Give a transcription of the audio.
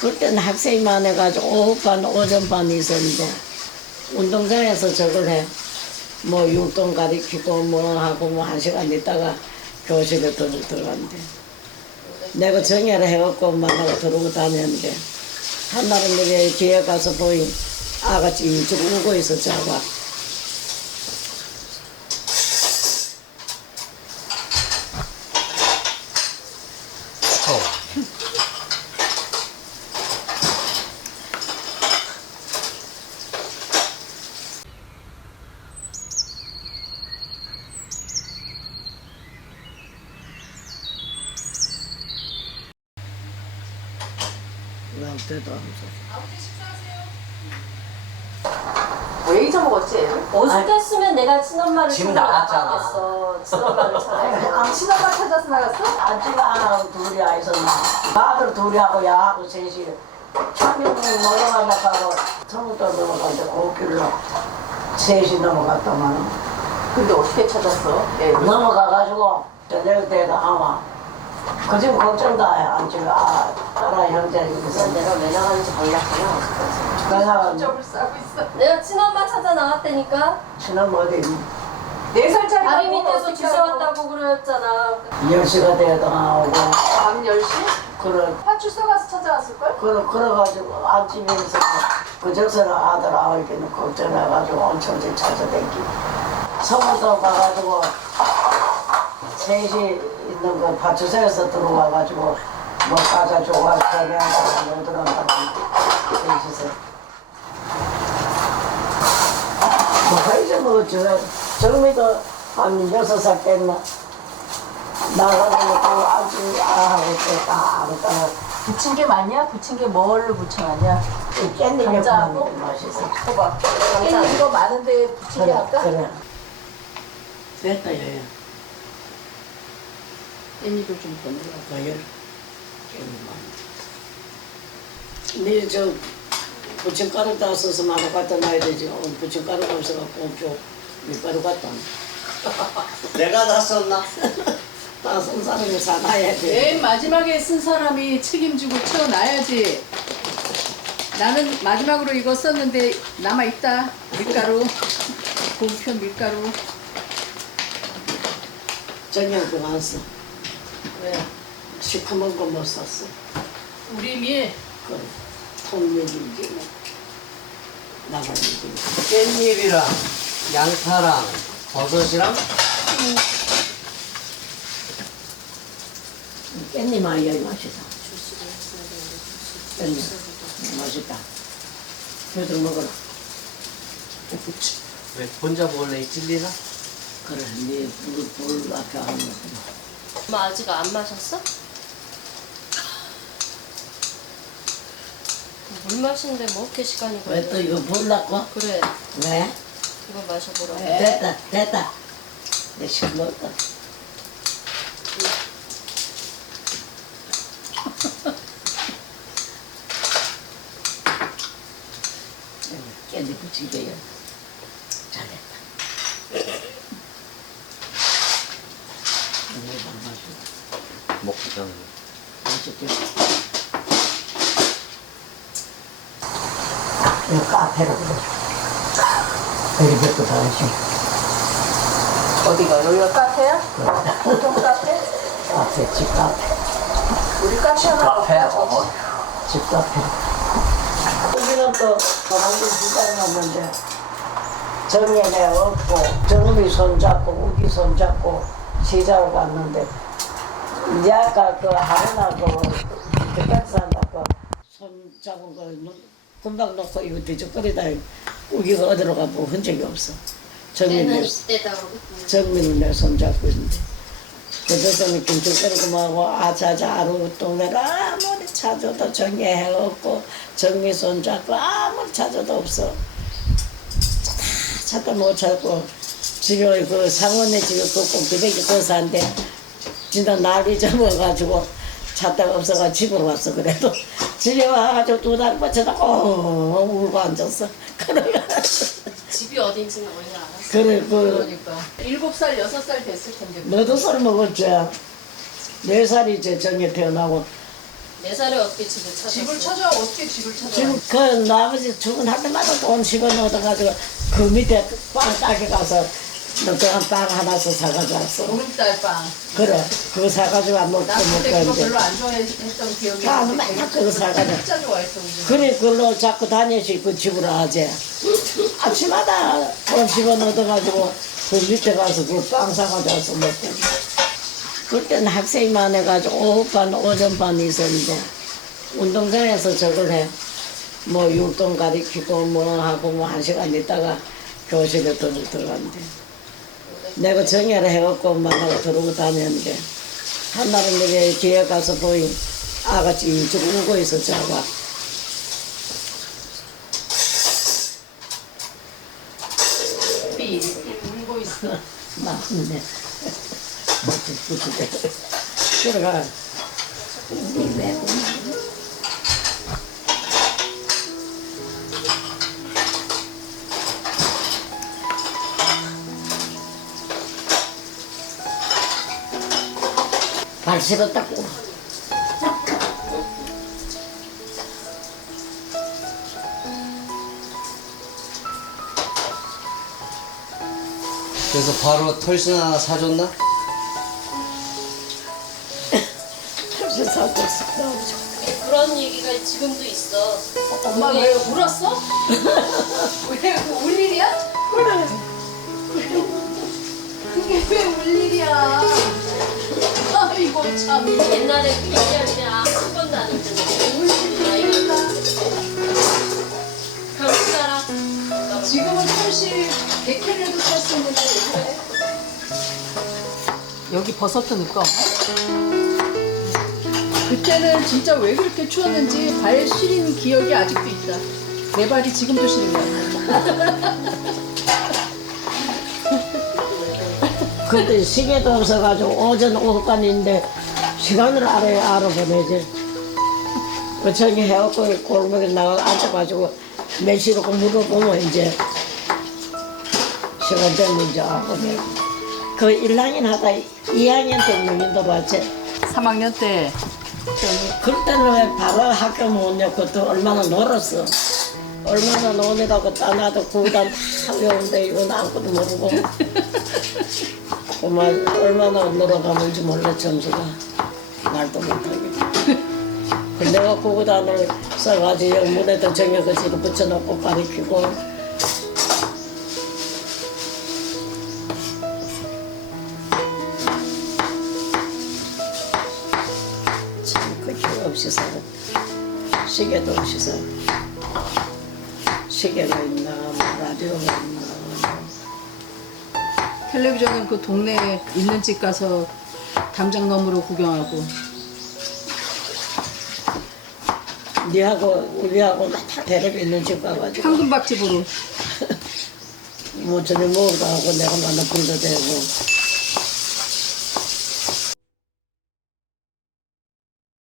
그때는 학생이 많아가지고 오후반 오전반이 있었는데 운동장에서 저걸 해. 뭐 육동 가리키고 뭐 하고 뭐 1시간 있다가 교실에 들어간대. 내가 정예를 해갖고 만나고 들어오고 다녔는데 한날은 내가 뒤에 가서 보인 아가씨 일찍 울고 있었잖아. 때도 하면서. 왜 잊어먹었지? 어죽했으면 내가 친엄마를 지금 찾아서 나갔잖아. 나갔겠어. 친엄마를 찾아서. 친엄마 찾아서 나갔어? 아줌마하고 둘이 있었나. 아들 둘이 하고 야하고 셋이 참여는 넘어가다가 성도 넘어가서 5km 셋이 넘어갔더만 근데 어떻게 찾았어? 네. 넘어가가지고 저녁 때가 아마 그 지금 걱정도 안 지금 딸아 형제 여기서 내가 왜 나가는지 몰랐구나. 그래서 점을 싸고 있어. 내가 친엄마 찾아 나갔다니까. 지금 어디 4살짜리 다리 밑에서 주워 왔다고 그랬잖아. 10시가 돼도 나오고 밤 10시? 그래 파출소 가서 찾아왔을걸? 그래가지고 아침에서 그저서는 아들 아버지는 걱정해가지고 엄청 찾아다니고 서울도 가가지고 셋이 있는 거 파출소에서 들어와가지고 뭐 과자 조각 전해하고 오더란다고 셋이서 뭐 이제 뭐 정미도 한 6살 때나 나가서 또 아주 하고 또다 부친 게 맞냐? 부친 게 뭘로 부쳐놨냐? 깻잎에 감자하고? 구우면 맛있어. 봐봐. 깻잎 이거 많은데 부치게 할까? 그래. 됐다 얘. 깻잎을 좀 더 넣어. 더열. 네 저 부침가루 따서서 마루 갖다 놔야 되지. 부침가루가 없어갖고 밀가루 갖다. 내가 다 썼나? 따선 사람이 사놔야 돼. 맨 마지막에 쓴 사람이 책임지고 채워놔야지. 나는 마지막으로 이거 썼는데 남아있다. 밀가루. 본편 밀가루. 정녕 그거 안 써. 왜? 시커먼 거 못 샀어. 우리 미에 그래. 통밀이지 뭐. 나가지고. 깻잎이랑 양파랑 버섯이랑 깻잎 아이야 맛있어. 깻잎 맛있다. 너희들 먹어라. 왜 혼자 먹을래 찔리나? 그래, 네불 앞에 안 먹어. 엄마 아직 안 마셨어? 물 마시는데 뭐 이렇게 시간이 걸려? 왜 또 이거 불 났고? 그래. 왜? 이거 마셔보라고. 됐다. 내 시끄럽다. 깻잎 부치게요. 잘했다. 먹자. 맛있게. 이 카페로 그래. 여기 뵙고 다 하시. 어디가? 여기가 카페야? 보통 카페? 카페, 집 카페. 우리 카페 하나 카페야. 없어. 집 카페. 여기는 또 사람들 시장이 왔는데 정연에 없고 정음이 손잡고 우기 손잡고 시장을 갔는데 이제 아까 그 하루나 그 백산다 그손 잡은 거 금방 놓고 이거 뒤적거리다 우기가 어디로 가고 흔적이 없어. 정민이 정민은 내 손잡고 있는데 그때서는 김치거리고 뭐하고 아자자 아루 동네를 아무리 찾아도 정예해 없고 정미 손잡고 아무리 찾아도 없어. 찾다 못 찾고 집에 그 상원에 집에 그 꼭두백이 거사한데 진짜 날이 접어가지고 찾다가 없어가 집으로 왔어. 그래도 집에 와가지고 2달 뻗쳐다 울고 앉았어. 집이 어딘지는 원래 알았어. 그래 그 그러니까 7살, 6살 됐을 텐데. 너도 술 먹었지? 4살이지 정에 태어나고 4살에 어떻게 집을 찾았어? 집을 찾아 어떻게 집을 찾아? 지금 그 아버지 죽은할 때마다 돈 10원 얻어가지고 그 밑에 빵 가게 가서 너그한 빵 하나씩 사가지고 왔어. 보름달빵. 그래, 그거 사가지고 안 먹고 나 그때 그거 먹고 별로 안 좋아했던 기억이 나는 맨날 그거 사가지고. 진짜 좋아했어 우리. 그래, 그걸로 자꾸 다니시 그 집으로 하지. 아침마다 돈 10원 얻어가지고 그 밑에 가서 그 빵 사가지고 와서 먹고. 그때는 학생만 해가지고 오후반, 오전반 있었는데 운동장에서 저걸 해. 뭐 율동 가리키고 뭐 하고 뭐 1시간 있다가 교실에 들어간대. 내가 정예를 해갖고 엄마하고 들어오고 다녔는데 한날은 내가 뒤에 가서 보인 아가씨 일찍 울고 있었지 아가. 삐 울고 있어. 맞네. 붙이대. 들어가. 네. 발 실었다고. 그래서 바로 털신 하나 사줬나? 털신 사줬어. 그런 얘기가 지금도 있어. 엄마 왜 울었어? 왜울 일이야? 그래. 그게 왜 울 일이야? 아이고 참. 옛날에 그 얘기할 때 한 번도 안 했는데. 울 일이야. 그럼 살아. 지금은 털씨 100회라도 탔었는데 왜? 여기 버섯도 넣고. 그때는 진짜 왜 그렇게 추웠는지 발 시린 기억이 아직도 있다. 내 발이 지금도 시린 거야. 그때 시계도 없어가지고 오전 오후간인데 시간을 알아보내지. 그 저기 해갖고 골목에 나가 앉아가지고 몇 시라고 물어보면 이제 시간 됐는지 알고 그 1학년 하다 2학년 때 누님도 봤지. 3학년 때 그때는 왜 바로 학교 못 냈고 또 얼마나 놀았어. 얼마나 노느라고 따나도 구단 다 외운데 이건 아무것도 모르고 그만 얼마나 놀아가는지 몰라 점수가 말도 못하게. 그 내가 구구단을 써가지고 문에다 정역거지로 붙여놓고 가리키고 참 그 기회 없이 살았다. 시계도 없이 살았다. 시계가 있나 뭐 라디오가 있나. 텔레비전은 그 동네에 있는 집 가서 담장 너머로 구경하고. 니하고 우리하고 다 대립 있는 집 가가지고 황금박집으로. 뭐 저녁 먹으러 가고 내가 만나 불도 대고